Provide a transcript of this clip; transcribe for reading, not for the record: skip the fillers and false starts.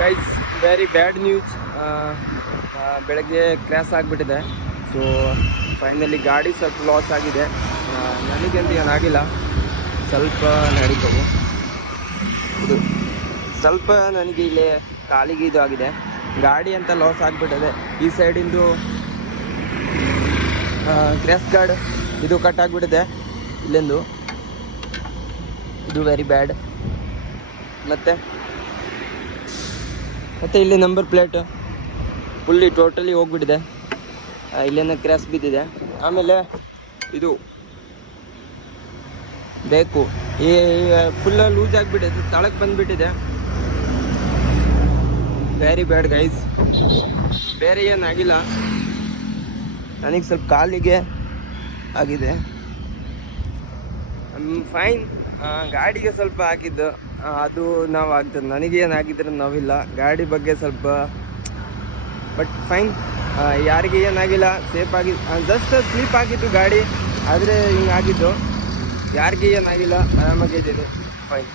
Guys very bad news. ಬೆಳಗ್ಗೆ crash ಆಗಿಬಿಟ್ಟಿದೆ. So finally ಗಾಡಿ ಸ್ವಲ್ಪ ಲಾಸ್ ಆಗಿದೆ. ನನಗಂತೂ ಏನಾಗಿಲ್ಲ, ಸ್ವಲ್ಪ ನಡೀತವು. ಇದು ಸ್ವಲ್ಪ ನನಗೆ ಇಲ್ಲೇ ಕಾಲಿಗೆ ಇದು ಆಗಿದೆ. ಗಾಡಿ ಅಂತ ಲಾಸ್ ಆಗಿಬಿಟ್ಟಿದೆ. ಈ ಸೈಡಿಂದು ಕ್ರ್ಯಾಶ್ ಗಾರ್ಡ್ ಇದು ಕಟ್ ಆಗಿಬಿಟ್ಟಿದೆ ಇಲ್ಲಿಂದು. ಇದು ವೆರಿ ಬ್ಯಾಡ್. ಮತ್ತು ಇಲ್ಲಿ ನಂಬರ್ ಪ್ಲೇಟ್ ಫುಲ್ಲಿ ಟೋಟಲಿ ಹೋಗ್ಬಿಟ್ಟಿದೆ. ಇಲ್ಲೇನೋ ಕ್ರ್ಯಾಶ್ ಬಿದ್ದಿದೆ. ಆಮೇಲೆ ಇದು ಬೇಕು ಈ ಫುಲ್ಲ ಲೂಸ್ ಆಗಿಬಿಟ್ಟಿದೆ, ತಳಕ್ಕೆ ಬಂದುಬಿಟ್ಟಿದೆ. Very bad guys. ಬೇರೆ ಏನಾಗಿಲ್ಲ, ನನಗೆ ಸ್ವಲ್ಪ ಕಾಲಿಗೆ ಆಗಿದೆ. ಫೈನ್. ಗಾಡಿಗೆ ಸ್ವಲ್ಪ ಆಗಿದ್ದು ಅದು ನಾವು ಆಗ್ತದೆ. ನನಗೇನಾಗಿದ್ರೆ ನಾವಿಲ್ಲ, ಗಾಡಿ ಬಗ್ಗೆ ಸ್ವಲ್ಪ ಬಟ್ ಫೈನ್. ಯಾರಿಗೆ ಏನಾಗಿಲ್ಲ, ಸೇಫ್ ಆಗಿ ಜಸ್ಟ್ ಸ್ಲೀಪ್ ಆಗಿತ್ತು ಗಾಡಿ, ಆದರೆ ಹಿಂಗಾಗಿದ್ದು. ಯಾರಿಗೆ ಏನಾಗಿಲ್ಲ, ಆರಾಮಾಗಿದ್ದು. ಫೈನ್.